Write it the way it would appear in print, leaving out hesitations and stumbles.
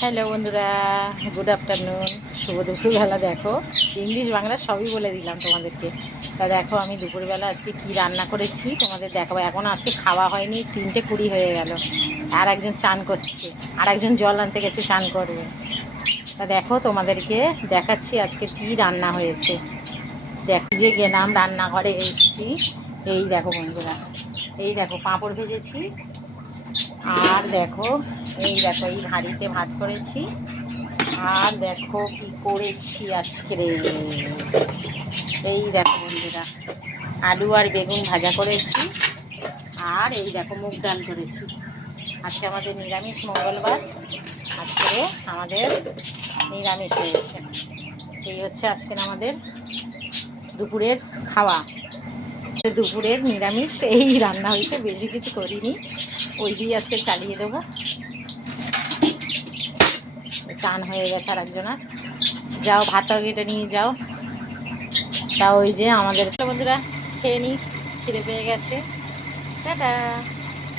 Hello বন্ধুরা, good afternoon, শুভ দুপুরবেলা। দেখো, ইংলিশ বাংলা সবই বলে দিলাম তোমাদেরকে। তা দেখো আমি দুপুরবেলা আজকে কি রান্না করেছি তোমাদের দেখাবো। এখন আজকে খাওয়া হয়নি, 3:20 হয়ে গেল। আর একজন চান করছে, আর একজন জল আনতে গেছে, চান করবে। তা দেখো তোমাদেরকে দেখাচ্ছি আজকে কি রান্না হয়েছে। দেখো যে গেলাম রান্নাঘরে এসেছি, এই দেখো বন্ধুরা, এই দেখো পাঁপড় ভেজেছি। আর দেখো এই দেখো এই হাঁড়িতে ভাত করেছি। আর দেখো কি করেছি আজকে, এই দেখো বন্ধুরা, আলু আর বেগুন ভাজা করেছি। আর এই দেখো মুগ ডাল করেছি। আজকে আমাদের নিরামিষ, মঙ্গলবার, আজকে আমাদের নিরামিষ হয়েছে। এই হচ্ছে আজকের আমাদের দুপুরের খাওয়া। দুপুরের নিরামিষ এই রান্না হয়েছে, বেশি কিছু করিনি, ওই দিয়ে আজকে চালিয়ে দেবো। চান হয়ে গেছে আর একজনের, যাও ভাত তরকারিটা নিয়ে যাও। তা ওই যে আমাদের বন্ধুরা খেয়ে নিই, খিদে পেয়ে গেছে। টাটা।